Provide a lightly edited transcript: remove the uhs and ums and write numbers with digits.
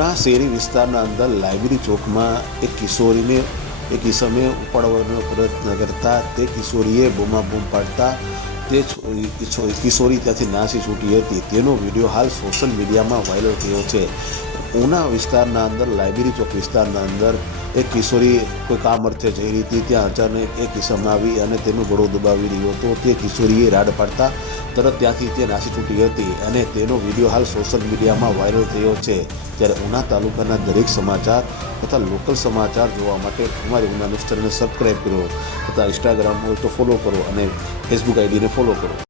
ઉના શહેરી વિસ્તારના અંદર લાઇબ્રેરી ચોકમાં એક કિશોરીને એક ઈસમે ઉપાડવાનો પ્રયત્ન કરતા તે કિશોરીએ બૂમાબૂમ પાડતા તે કિશોરી ત્યાંથી નાસી છૂટી હતી। તેનો વિડીયો હાલ સોશિયલ મીડિયામાં વાયરલ થયો છે। ઉના વિસ્તારના અંદર લાઇબ્રેરી ચોક વિસ્તારના અંદર એક કિશોરી કોઈ કામ અર્થે જઈ રહી હતી। ત્યાં અચાનક એક ઈસમ આવી અને તેનું ગળું દબાવી રહ્યો હતો। તે કિશોરીએ રાડ પાડતા તરત ત્યાંથી તે નાસી છૂટી હતી અને તેનો વિડીયો હાલ સોશિયલ મીડિયામાં વાયરલ થયો છે। ત્યારે ઉના તાલુકાના દરેક સમાચાર તથા લોકલ સમાચાર જોવા માટે અમારી ઉના ન્યૂઝ ચેનલને સબસ્ક્રાઈબ કરો તથા ઇન્સ્ટાગ્રામ હોય તો ફોલો કરો અને ફેસબુક આઈડીને ફોલો કરો।